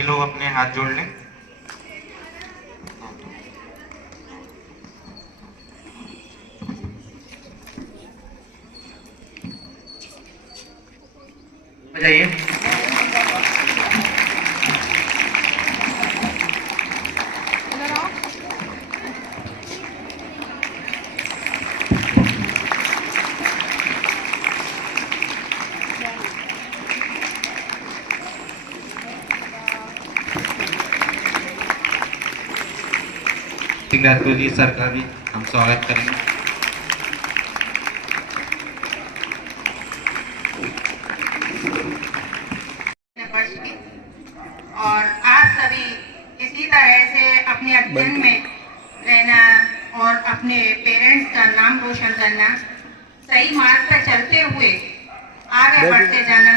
सभी लोग अपने हाथ जोड़ लें। बजाइए। जी सर का भी हम स्वागत करेंगे। और आप सभी इसी तरह से अपने अध्ययन में रहना और अपने पेरेंट्स का नाम रोशन करना, सही मार्ग पर चलते हुए आगे बढ़ते जाना,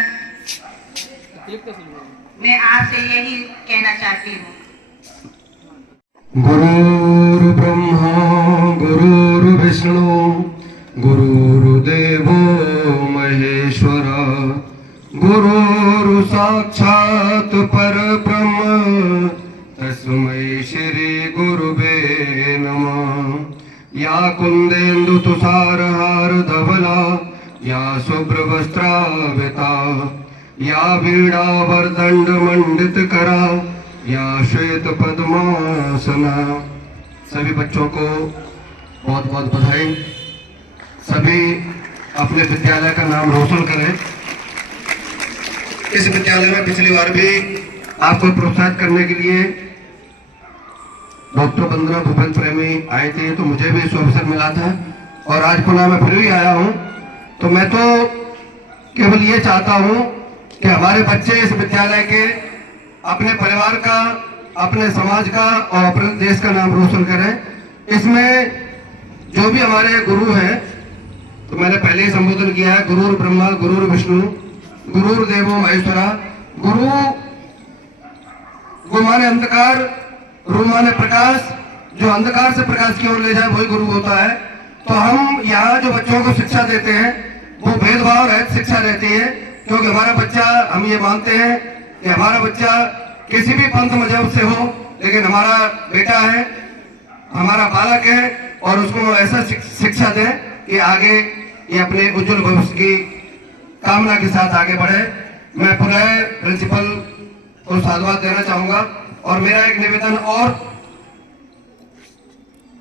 मैं आपसे यही कहना चाहती हूँ। गुरुर् ब्रह्मा गुरुर्विष्णु गुरुर्देवो महेश्वरा गुरुर् साक्षात् परब्रह्म तस्मै श्री गुरुवे नमः। या कुंदेन्दु तुषारहार धवला या शुभ्रवस्त्रावृता या वीणा वरदंड मंडित करा या श्वेत पद्मासना। सभी बच्चों को बहुत बहुत बधाई। सभी अपने विद्यालय का नाम रोशन करें। इस विद्यालय में पिछली बार भी आपको प्रोत्साहित करने के लिए डॉक्टर वंदना भूपेन प्रेमी आए थे, तो मुझे भी इस अवसर मिला था और आज पुनः मैं फिर भी आया हूं। तो मैं तो केवल ये चाहता हूं कि हमारे बच्चे इस विद्यालय के अपने परिवार का, अपने समाज का और अपने देश का नाम रोशन करें। इसमें जो भी हमारे गुरु हैं, तो मैंने पहले ही संबोधन किया है, गुरुर् ब्रह्मा गुरुर् विष्णु गुरुर्देवो महेश्वरा। गुरु माने अंधकार, रू माने प्रकाश। जो अंधकार से प्रकाश की ओर ले जाए वही गुरु होता है। तो हम यहाँ जो बच्चों को शिक्षा देते हैं वो भेदभाव रहित शिक्षा रहती है, क्योंकि हमारा बच्चा, हम ये मानते हैं कि हमारा बच्चा किसी भी पंथ मजहब से हो, लेकिन हमारा बेटा है, हमारा बालक है, और उसको ऐसा शिक्षा दें कि आगे ये अपने उज्जवल भविष्य की कामना के साथ आगे बढ़े। मैं पुनः प्रिंसिपल को साधुवाद देना चाहूंगा। और मेरा एक निवेदन, और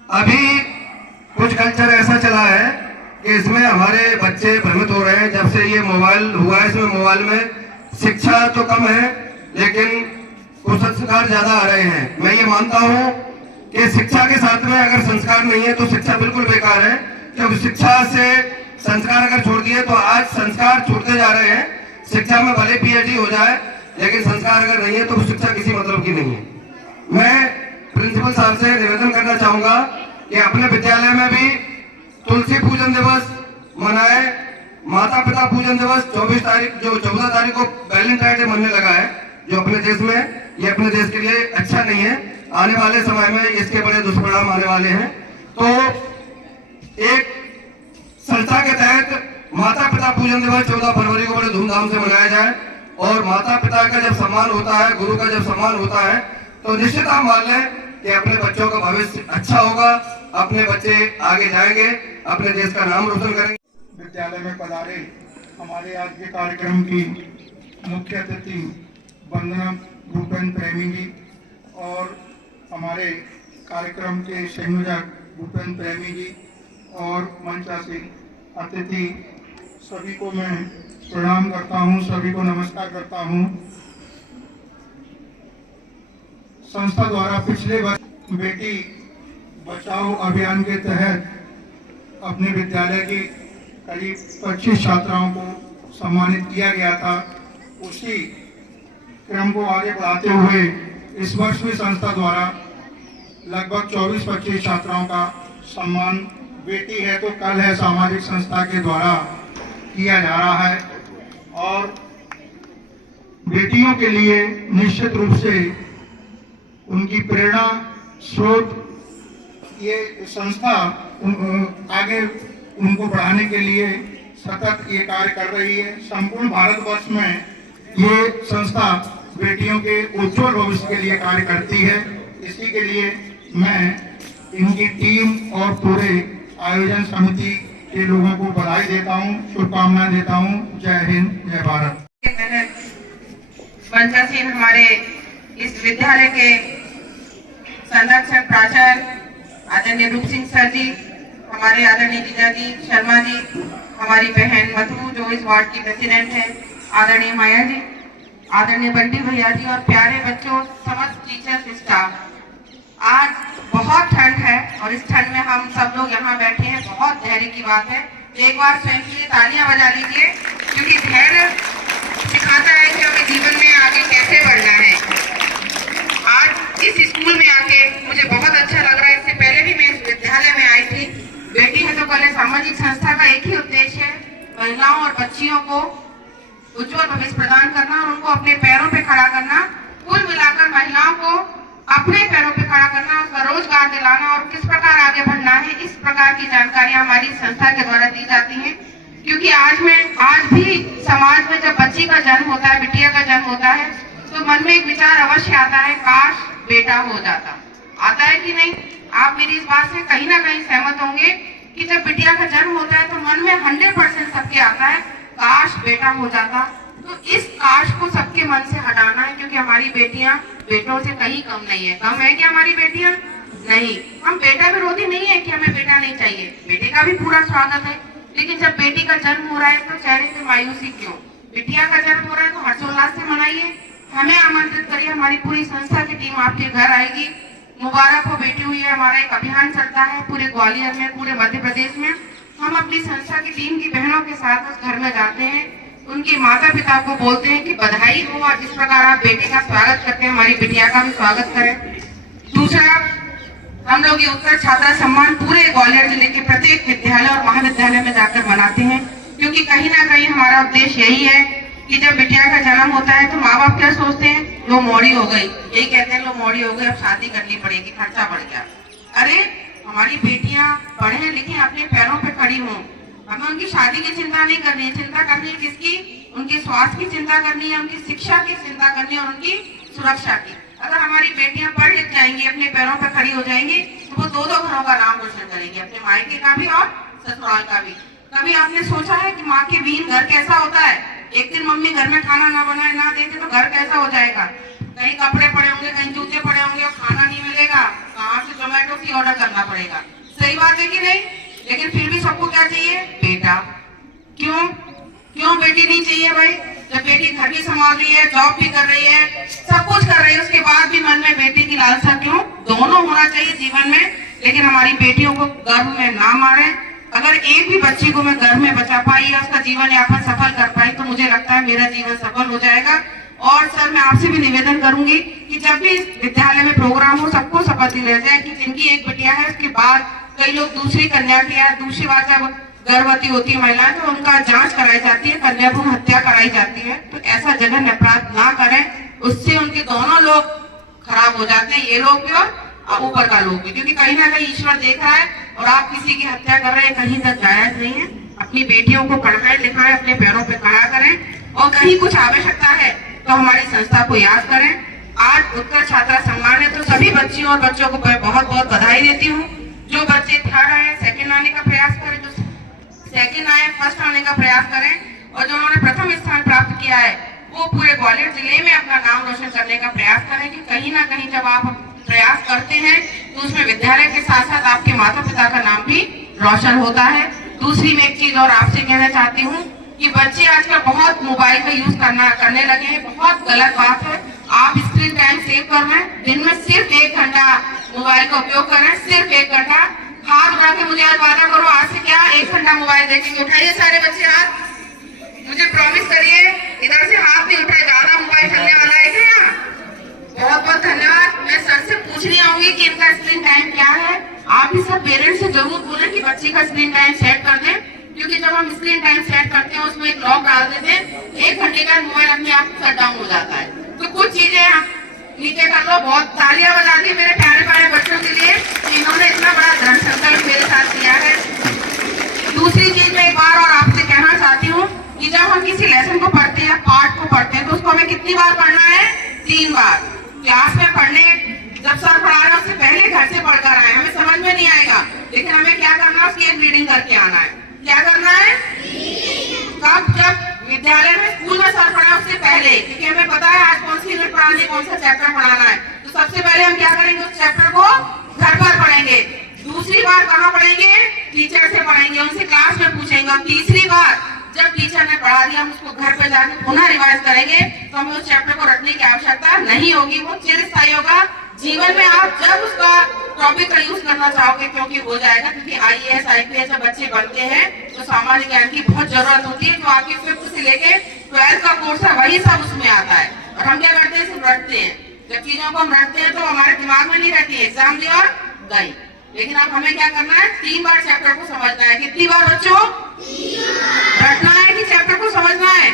अभी कुछ कल्चर ऐसा चला है कि इसमें हमारे बच्चे भ्रमित हो रहे हैं। जब से ये मोबाइल हुआ है, इसमें मोबाइल में शिक्षा तो कम है लेकिन कुसंस्कार ज्यादा आ रहे हैं। मैं ये मानता हूं कि शिक्षा के साथ में अगर संस्कार नहीं है तो शिक्षा बिल्कुल बेकार है, क्योंकि शिक्षा से संस्कार अगर छोड़ दिए तो आज संस्कार छूटते जा रहे हैं। शिक्षा में भले पीएचडी हो जाए लेकिन संस्कार अगर नहीं है तो शिक्षा किसी मतलब की नहीं है। मैं प्रिंसिपल साहब से निवेदन करना चाहूंगा कि अपने विद्यालय में भी तुलसी पूजन दिवस मनाए, माता पिता पूजन दिवस 14 तारीख को वैलेंटाइन डे मनने लगा है, जो अपने देश में, ये अपने देश के लिए अच्छा नहीं है। आने वाले समय में इसके बड़े दुष्परिणाम आने वाले हैं। तो एक संस्था के तहत माता पिता पूजन दिवस 14 फरवरी को बड़े धूमधाम से मनाया जाए, और माता पिता का जब सम्मान होता है, गुरु का जब सम्मान होता है, तो निश्चित आप मान लें कि अपने बच्चों का भविष्य अच्छा होगा, अपने बच्चे आगे जाएंगे, अपने देश का नाम रोशन करेंगे। विद्यालय में पधारे हमारे आज के कार्यक्रम की मुख्य अतिथि वंदना भूपेन प्रेमी जी और हमारे कार्यक्रम के संयोजक भूपेन प्रेमी जी और मंचासीन अतिथि, सभी को मैं प्रणाम करता हूं, सभी को नमस्कार करता हूं। संस्था द्वारा पिछले वर्ष बेटी बचाओ अभियान के तहत अपने विद्यालय की करीब 25 छात्राओं को सम्मानित किया गया था। उसी क्रम को आगे बढ़ाते हुए इस वर्ष भी संस्था द्वारा लगभग 24-25 छात्राओं का सम्मान, बेटी है तो कल है, सामाजिक संस्था के द्वारा किया जा रहा है। और बेटियों के लिए निश्चित रूप से उनकी प्रेरणा स्रोत ये संस्था आगे उनको बढ़ाने के लिए सतत ये कार्य कर रही है। संपूर्ण भारतवर्ष में ये संस्था बेटियों के उज्जवल भविष्य के लिए कार्य करती है। इसी के लिए मैं इनकी टीम और पूरे आयोजन समिति के लोगों को बधाई देता हूँ, शुभकामनाएं देता हूँ। जय हिंद, जय भारत। के तहत वंचासीन हमारे इस विद्यालय के संरक्षक प्राचार्य आदरणीय रूप सिंह सर जी, हमारे आदरणीय जीजाजी शर्मा जी, हमारी बहन मधु जो इस वार्ड की प्रेसिडेंट है, आदरणीय माया जी, आदरणीय बंटी भैया जी और प्यारे बच्चों, समस्त टीचर्स स्टाफ, आज बहुत ठंड है और इस ठंड में हम सब लोग यहाँ बैठे हैं, बहुत धैर्य की बात है। एक बार स्वयं के लिए तालियां बजा लीजिए, क्योंकि धैर्य सिखाता है कि हमें जीवन में आगे कैसे बढ़ना है। आज इस स्कूल में आके मुझे बहुत अच्छा लग रहा है। इससे पहले भी मैं इस विद्यालय में आई थी। बेटी है तो पहले सामाजिक संस्था का एक ही उद्देश्य है, महिलाओं और बच्चियों को उज्जवल भविष्य प्रदान करना और उनको अपने पैरों पे खड़ा करना। कुल मिलाकर महिलाओं को अपने पैरों पे खड़ा करना, उसका रोजगार दिलाना और किस प्रकार आगे बढ़ना है, इस प्रकार की जानकारियां हमारी संस्था के द्वारा दी जाती हैं। क्योंकि आज भी समाज में जब बच्ची का जन्म होता है, बिटिया का जन्म होता है, तो मन में एक विचार अवश्य आता है, काश बेटा हो जाता। आता है कि नहीं? आप मेरी इस बात से कहीं ना कहीं सहमत होंगे कि जब बिटिया का जन्म होता है तो मन में 100% सबके आता है, काश बेटा हो जाता। तो इस काश को सबके मन से हटाना है, क्योंकि हमारी बेटियां बेटों से कहीं कम नहीं है। कम है क्या हमारी बेटियां? नहीं। हम बेटा विरोधी नहीं है कि हमें बेटा नहीं चाहिए, बेटे का भी पूरा स्वागत है। लेकिन जब बेटी का जन्म हो रहा है तो चेहरे पे मायूसी क्यों? बिटिया का जन्म हो रहा है तो हर्षोल्लास से मनाइए। हमें आमंत्रित करिए, हमारी पूरी संस्था की टीम आपके घर आएगी। मुबारक हो बेटी हुई है। हमारा एक अभियान चलता है पूरे ग्वालियर में, पूरे मध्य प्रदेश में। हम अपनी संस्था की टीम की बहनों के साथ उस घर में जाते हैं, उनके माता पिता को बोलते हैं कि बधाई हो, और जिस प्रकार आप बेटी का स्वागत करते हैं, हमारी बिटिया का भी स्वागत करें। दूसरा, हम लोग ये उत्तर छात्रा सम्मान पूरे ग्वालियर जिले के प्रत्येक विद्यालय और महाविद्यालय में जाकर मनाते हैं, क्योंकि कहीं ना कहीं हमारा उद्देश्य यही है कि जब बिटिया का जन्म होता है तो माँ बाप क्या सोचते हैं? लो मोड़ी हो गई, यही कहते हैं, लो मोड़ी हो गई, अब शादी करनी पड़ेगी, खर्चा बढ़ गया। अरे हमारी बेटियां पढ़े लिखे अपने पैरों पे खड़ी हों, हमें उनकी शादी की चिंता नहीं करनी है। चिंता करनी है किसकी? उनके स्वास्थ्य की चिंता करनी है, उनकी शिक्षा की चिंता करनी है और उनकी सुरक्षा की। अगर हमारी बेटियां पढ़ लिख जाएंगी, अपने पैरों पर खड़ी हो जाएंगी, तो वो दो घरों का नाम रोशन करेंगी, अपने मायके का भी और ससुराल का भी। कभी आपने सोचा है कि माँ के बिन घर कैसा होता है? एक दिन मम्मी घर में खाना ना बनाए ना देते तो घर कैसा हो जाएगा? कहीं कपड़े पड़े होंगे, कहीं जूते पड़े होंगे और खाना नहीं मिलेगा, कहाँ से जोमेटो से ऑर्डर करना पड़ेगा। सही बात है कि नहीं? लेकिन फिर भी सबको क्या चाहिए? बेटा। क्यों बेटी नहीं चाहिए भाई? जब बेटी घर भी संभाल रही है, जॉब भी कर रही है, सब कुछ कर रही है, उसके बाद भी मन में बेटी की लालसा क्यों? दोनों होना चाहिए जीवन में। लेकिन हमारी बेटियों को गर्भ में ना मारे। अगर एक भी बच्ची को मैं गर्भ में बचा पाई या उसका जीवन यापन सफल कर पाई तो मुझे लगता है मेरा जीवन सफल हो जाएगा। और सर, मैं आपसे भी निवेदन करूंगी कि जब भी इस विद्यालय में प्रोग्राम हो, सबको शपथ दिलाई जाए कि जिनकी एक बिटिया है, उसके बाद कई लोग दूसरी कन्या की या दूसरी बार जब गर्भवती होती है महिलाएं तो उनका जांच कराई जाती है, कन्या भ्रूण हत्या कराई जाती है। तो ऐसा जघन्य अपराध ना करें, उससे उनके दोनों लोग खराब हो जाते हैं, ये लोग भी और ऊपर का लोग भी। क्योंकि कहीं ना कहीं ईश्वर देख रहा है और आप किसी की हत्या कर रहे हैं, कहीं तक जायज नहीं है। अपनी बेटियों को पढ़ाएं लिखाएं, अपने पैरों पे खड़ा करें और कहीं कुछ आवश्यकता है तो हमारी संस्था को याद करें। आज उत्तर छात्रा सम्मान है तो सभी बच्चियों और बच्चों को बहुत बहुत बधाई देती हूँ। जो बच्चे थर्ड आए, सेकंड आने का प्रयास करें, जो सेकंड आए फर्स्ट आने का प्रयास करें, और जो उन्होंने प्रथम स्थान प्राप्त किया है वो पूरे ग्वालियर जिले में अपना नाम रोशन करने का प्रयास करें। कि कहीं ना कहीं जब आप प्रयास करते हैं तो उसमें विद्यालय के साथ साथ आपके माता पिता का नाम भी रोशन होता है। दूसरी मैं एक चीज और आपसे कहना चाहती हूँ कि बच्चे आजकल बहुत मोबाइल का यूज करने लगे हैं, बहुत गलत बात है। आप स्क्रीन टाइम सेव कर रहे हैं, दिन में सिर्फ 1 घंटा मोबाइल का उपयोग करें, सिर्फ 1 घंटा। हाथ उठा के मुझे आज वादा करो, आज से क्या 1 घंटा मोबाइल देखेंगे। उठाइए सारे बच्चे हाथ, मुझे प्रॉमिस करिए। इधर से हाथ नहीं उठाए, ज्यादा मोबाइल चलने वाला है क्या? बहुत बहुत धन्यवाद। मैं सर से पूछने आऊंगी कि इनका स्क्रीन टाइम क्या है। आप भी सब पेरेंट्स से जरूर बोलें कि बच्चे का स्क्रीन टाइम सेट कर दें, क्योंकि जब हम स्क्रीन टाइम सेट करते हैं उसमें एक लॉक डाल देते हैं, 1 घंटे का मोबाइल अपने आप शट डाउन हो जाता है। तो कुछ चीजें नीचे कर लो। बहुत तालियां बजा दी मेरे प्यारे प्यारे बच्चों के लिए, इन्होंने इतना बड़ा दृढ़ संकल्प मेरे साथ किया है। दूसरी चीज मैं एक बार और आपसे कहना चाहती हूँ कि जब हम किसी लेसन को पढ़ते हैं या पाठ को पढ़ते हैं तो उसको हमें कितनी बार पढ़ना है? 3 बार। क्लास में पढ़ने जब सर पढ़ा रहे उससे पहले घर से पढ़कर आए, हमें समझ में नहीं आएगा, लेकिन हमें क्या करना है, उसकी एक रीडिंग करके आना है। क्या करना है? कब? जब विद्यालय में स्कूल में सर पढ़ा उससे पहले, क्योंकि हमें पता है आज कौन सी यूनिट पढ़ानी है, कौन सा चैप्टर पढ़ाना है। तो सबसे पहले हम क्या करेंगे, उस चैप्टर को घर पर पढ़ेंगे। दूसरी बार कहाँ पढ़ेंगे? टीचर से पढ़ेंगे, उनसे क्लास में पूछेंगे। तीसरी बार जब टीचर ने पढ़ा दिया, हम उसको घर पे जाकर पुनः रिवाइज करेंगे, तो हमें उस चैप्टर को रटने की आवश्यकता नहीं होगी, वो चिरस्थायी होगा। जीवन में आप जब उसका टॉपिक का यूज करना चाहोगे, क्योंकि हो जाएगा, क्योंकि IAS IPS जब बच्चे बनते हैं तो सामान्य ज्ञान की बहुत जरूरत होती है। जो आपकी 5th से लेके 12th का कोर्स है, वही सब उसमें आता है। और हम क्या करते हैं, सिर्फ रटते हैं। जब चीजों को हम रटते हैं तो हमारे दिमाग में नहीं रहती है, एग्जाम दी और गई। लेकिन अब हमें क्या करना है, 3 बार चैप्टर को समझना है। कितनी बार बच्चों? रटना है कि चैप्टर को समझना है?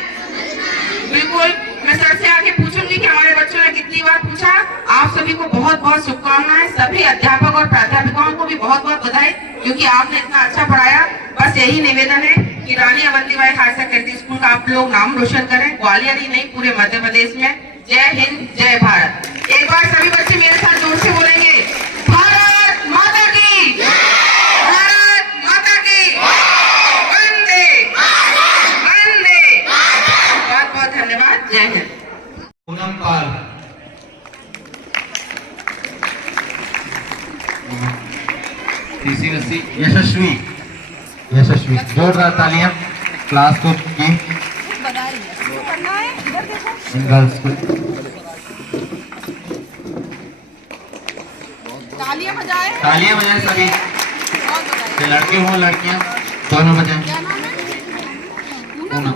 बिल्कुल। मैं सर से आके पूछूंगी कि हमारे बच्चों ने कितनी बार पूछा। आप सभी को बहुत बहुत शुभकामनाएं। सभी अध्यापक और प्राध्यापिकाओं को भी बहुत बहुत बधाई, क्योंकि आपने इतना अच्छा पढ़ाया। बस यही निवेदन है कि रानी अवंतीबाई हायर सेकेंडरी स्कूल का आप लोग नाम रोशन करें, ग्वालियर ही नहीं पूरे मध्य प्रदेश में। जय हिंद, जय भारत। एक बार सभी बच्चे मेरे साथ जोर से बोलेंगे, भारत माता की, भारत माता की, वंदे वंदे। बहुत बहुत धन्यवाद। जय हिंद। पूनम पाल। तीसरी यशस्वी। यशस्वी, जोरदार तालियां क्लास को की। Girls school. तालियां बजाएं। तालियां बजाएं सभी, बहुत बधाई। लड़के हो लड़कियां दोनों बजाएं। क्या नाम है? पूनम।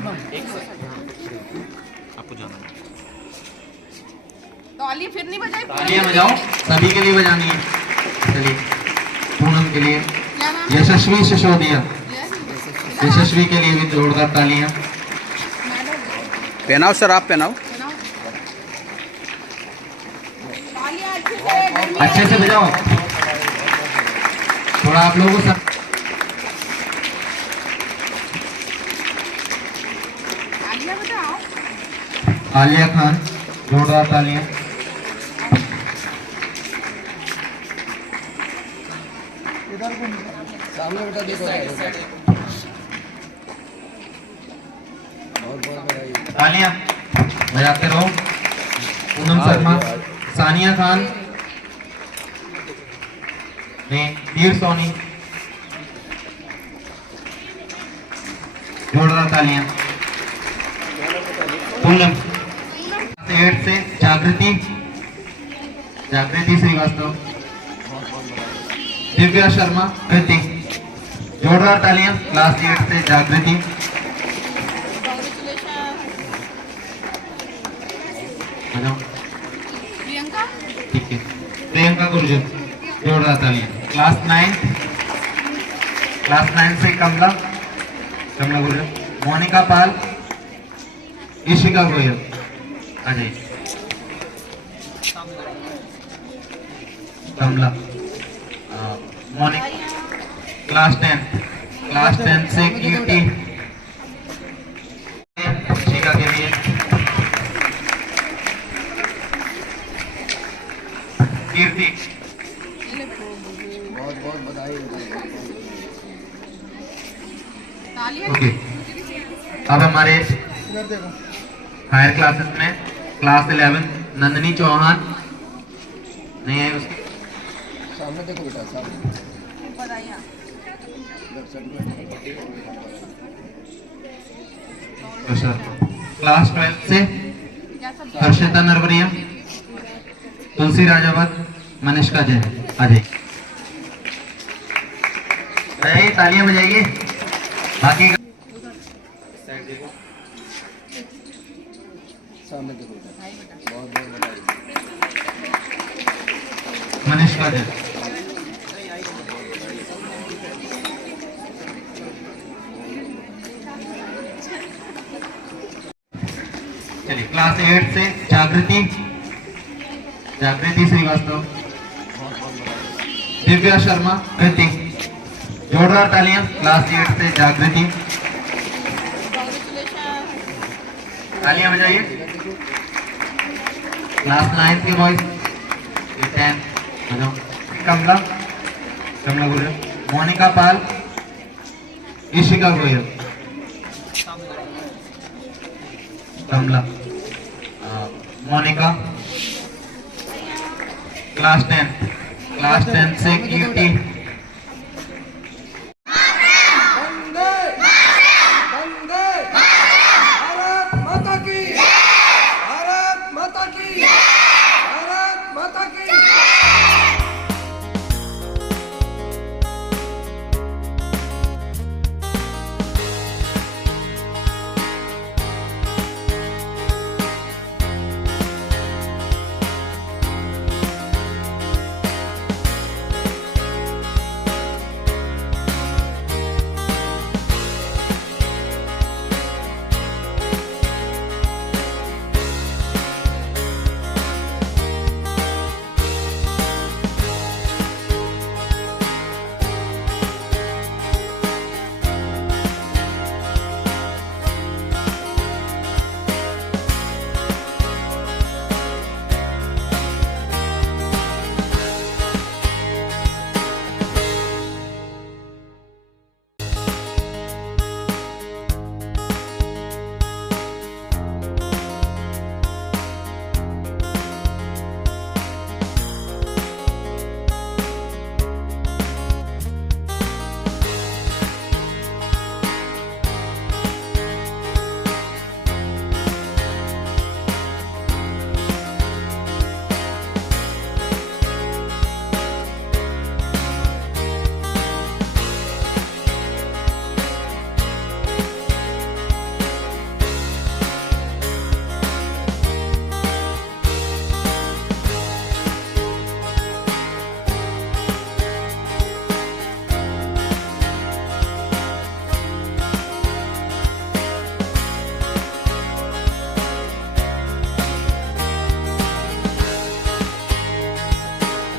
ताली फिर नहीं बजाई? तालियां बजाओ, सभी के लिए बजानी है। चलिए, पूनम के लिए। क्या नाम है? यशस्वी सिसोदिया। यशस्वी के लिए भी जोरदार तालियां। पहनाओ सर, आप पहनाओ। तालियां अच्छे से, गर्मी अच्छे से बजाओ, थोड़ा आप लोगों को सब। तालियां बजाओ। आलिया खान, जोरदार तालियां। तालियां बजाते रहो। पूनम शर्मा, सानिया खान, वीर सोनी, जोरदार तालियां। पूनम 8 से जागृति, जागृति श्रीवास्तव। दिव्या शर्मा, कृति, जोरदार तालियां क्लास 8 से जागृति। प्रियंका। ठीक है, प्रियंका गुर्जर, जोरदार तालियां। क्लास 9 से कमला, कमला गुर्जर। मोनिका पाल, ईशिका गोयल, अजय। कमला, मोनिका। क्लास 10 से कीर्ति, ईशिका के लिए। कीर्ति, ओके। अब हमारे हायर क्लासेस में क्लास 11 नंदनी चौहान नहीं है, उसके सामने देखो बेटा, सामने। क्लास 12 से हर्षिता नरवरिया, तुलसी राजावत, मनीषका जैन, अजय। बजाइए, तालियां बजाइए। बाकी सामने देखो बेटा, बहुत बहुत बधाई। मनीषका जैन। चलिए, क्लास 8 से जागृति, जागृति श्रीवास्तव। दिव्या शर्मा, कृति, जोरदार तालियां क्लास 8 से जागृति। तालियां बजाइए। क्लास 9 के बॉयज, ये 10 हेलो कमला कमला गोयल, मोनिका पाल, इशिका गोयल, कमला, मोनिका, क्लास 10 से कीर्ति